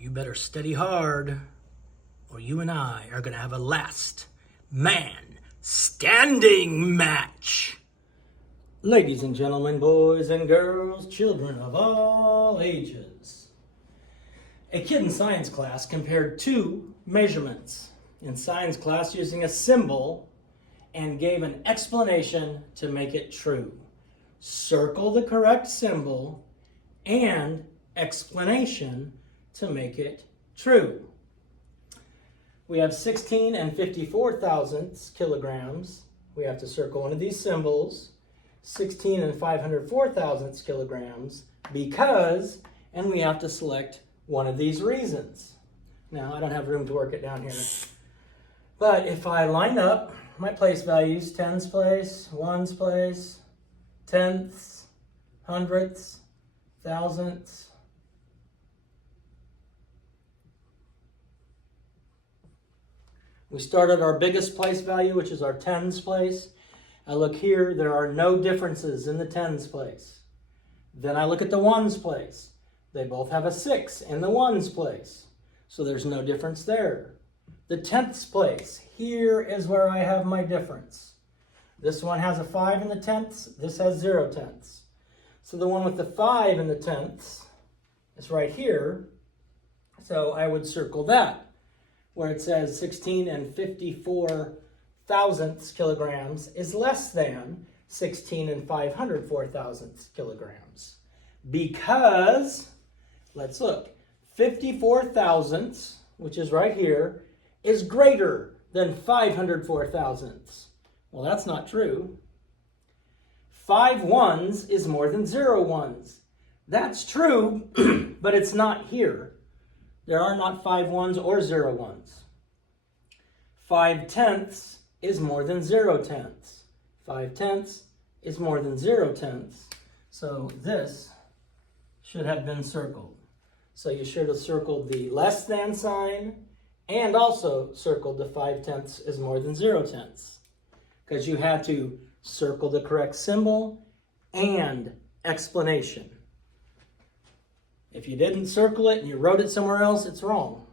You better study hard, or you and I are going to have a last man standing match. Ladies and gentlemen, boys and girls, children of all ages. A kid in science class compared two measurements in science class using a symbol and gave an explanation to make it true. Circle the correct symbol and explanation to make it true. We have 16 and 54 thousandths kilograms. We have to circle one of these symbols. 16 and 504 thousandths kilograms because, and we have to select one of these reasons. Now, I don't have room to work it down here. But if I line up my place values, tens place, ones place, tenths, hundredths, thousandths, we start at our biggest place value, which is our tens place. I look here, there are no differences in the tens place. Then I look at the ones place. They both have a 6 in the ones place, so there's no difference there. The tenths place, here is where I have my difference. This one has a 5 in the tenths, this has 0 tenths. So the one with the 5 in the tenths is right here, so I would circle that, where it says 16 and 54 thousandths kilograms is less than 16 and 504 thousandths kilograms. Because, let's look, 54 thousandths, which is right here, is greater than 504 thousandths. Well, that's not true. 5 ones is more than 0 ones. That's true, but it's not here. There are not 5 ones or 0 ones. 5 tenths is more than 0 tenths. 5 tenths is more than 0 tenths. So this should have been circled. So you should have circled the less than sign and also circled the 5 tenths is more than 0 tenths. Because you had to circle the correct symbol and explanation. If you didn't circle it and you wrote it somewhere else, it's wrong.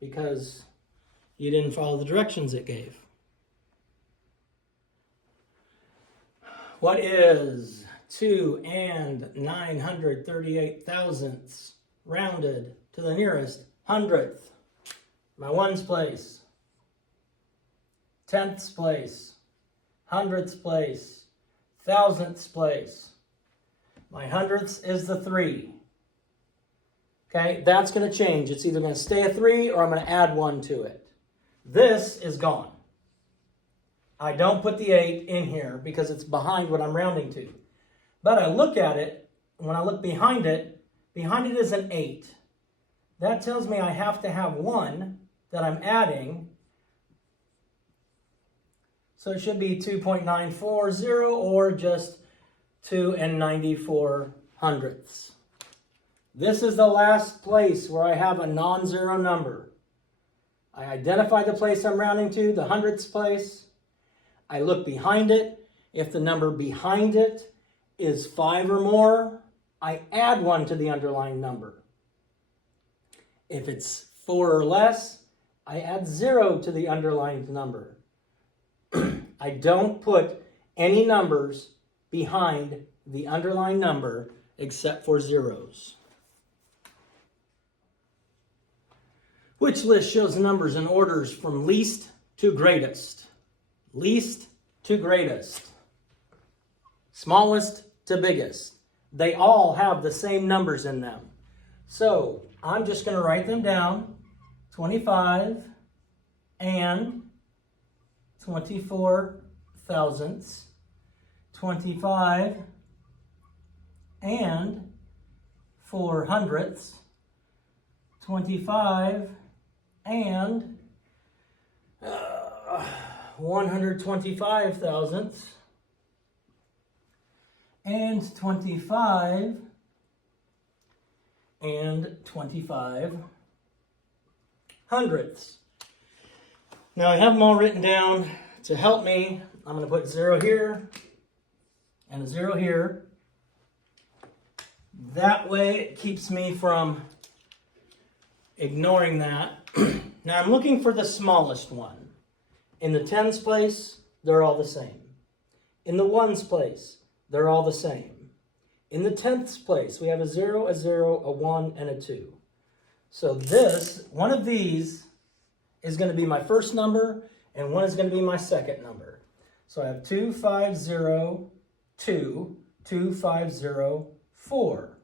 Because you didn't follow the directions it gave. What is 2 and 938 thousandths rounded to the nearest hundredth? My ones place, tenths place, hundredths place, thousandths place. My hundredths is the 3. Okay, that's going to change. It's either going to stay a 3 or I'm going to add 1 to it. This is gone. I don't put the 8 in here because it's behind what I'm rounding to. But I look at it, when I look behind it is an 8. That tells me I have to have 1 that I'm adding. So it should be 2.940 or just 2 and 94 hundredths. This is the last place where I have a non-zero number. I identify the place I'm rounding to, the hundredths place. I look behind it. If the number behind it is 5 or more, I add 1 to the underlying number. If it's 4 or less, I add 0 to the underlying number. I don't put any numbers behind the underlying number except for zeros. Which list shows the numbers in orders from least to greatest? Least to greatest. Smallest to biggest. They all have the same numbers in them. So I'm just going to write them down. 25 and 24 thousandths. 25 and 4 hundredths. 25 and 125 thousandths, and 25 and 25 hundredths. Now I have them all written down. To help me, I'm going to put 0 here and a 0 here. That way it keeps me from ignoring that. Now I'm looking for the smallest one. In the tens place, they're all the same. In the ones place, they're all the same. In the tenths place, we have a 0, a 0, a 1, and a 2. So one of these is going to be my first number, and one is going to be my second number. So I have 2502, 2504.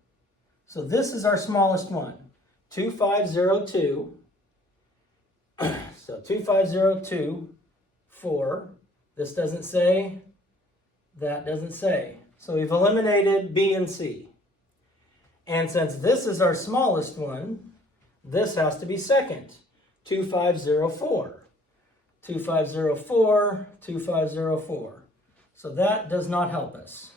So this is our smallest one, 2502. So 2502, 4. This doesn't say, that doesn't say. So we've eliminated B and C. And since this is our smallest one, this has to be second, 2504. 2504, 2504. So that does not help us.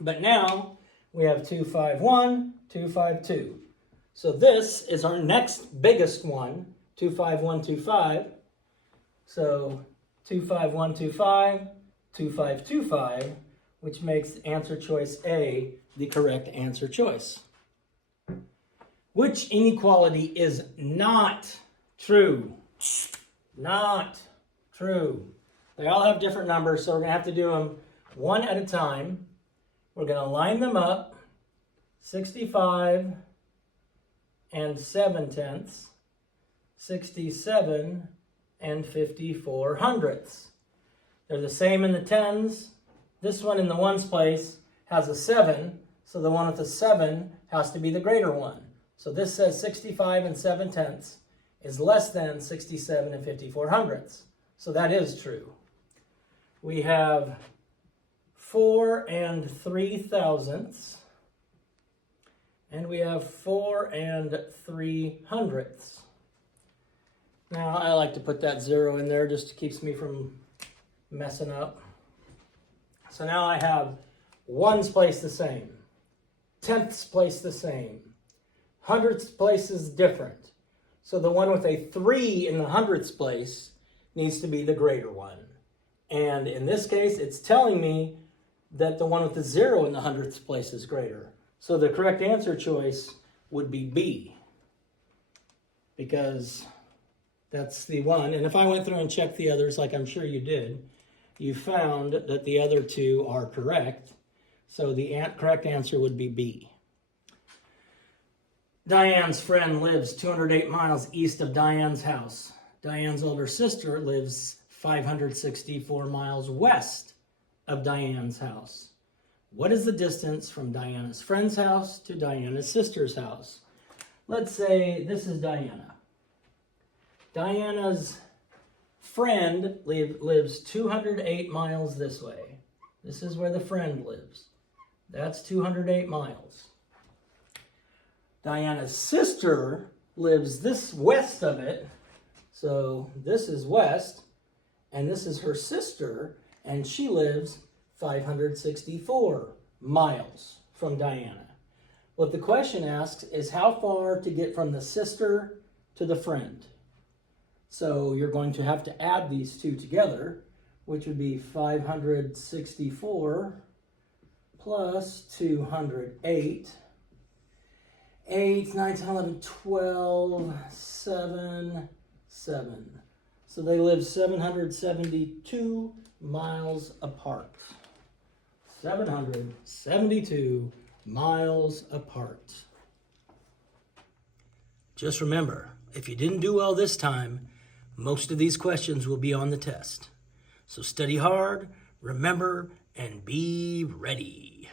But now we have 251, 252. So this is our next biggest one, 25125. So 25125, 2525, which makes answer choice A the correct answer choice. Which inequality is not true? Not true. They all have different numbers, so we're going to have to do them one at a time. We're going to line them up, 65 and 7/10, 67 and 54 hundredths. They're the same in the tens. This one in the ones place has a 7, so the one with the 7 has to be the greater one. So this says 65 and 7/10 is less than 67 and 54 hundredths. So that is true. We have 4 and 3 thousandths. And we have 4 and 3 hundredths. Now I like to put that 0 in there just keeps me from messing up. So now I have ones place the same, tenths place the same, hundredths place is different. So the one with a 3 in the hundredths place needs to be the greater one. And in this case, it's telling me that the one with the 0 in the hundredths place is greater. So the correct answer choice would be B, because that's the one. And if I went through and checked the others, like I'm sure you did, you found that the other two are correct. So the correct answer would be B. Diane's friend lives 208 miles east of Diane's house. Diane's older sister lives 564 miles west of Diane's house. What is the distance from Diana's friend's house to Diana's sister's house? Let's say this is Diana. Diana's friend lives 208 miles this way. This is where the friend lives. That's 208 miles. Diana's sister lives this west of it. So this is west, and this is her sister, and she lives 564 miles from Diana. What the question asks is how far to get from the sister to the friend. So you're going to have to add these two together, which would be 564 plus 208. 8, 9, 10, 11, 12, 7, 7. So they live 772 miles apart. 772 miles apart. Just remember, if you didn't do well this time, most of these questions will be on the test. So study hard, remember, and be ready.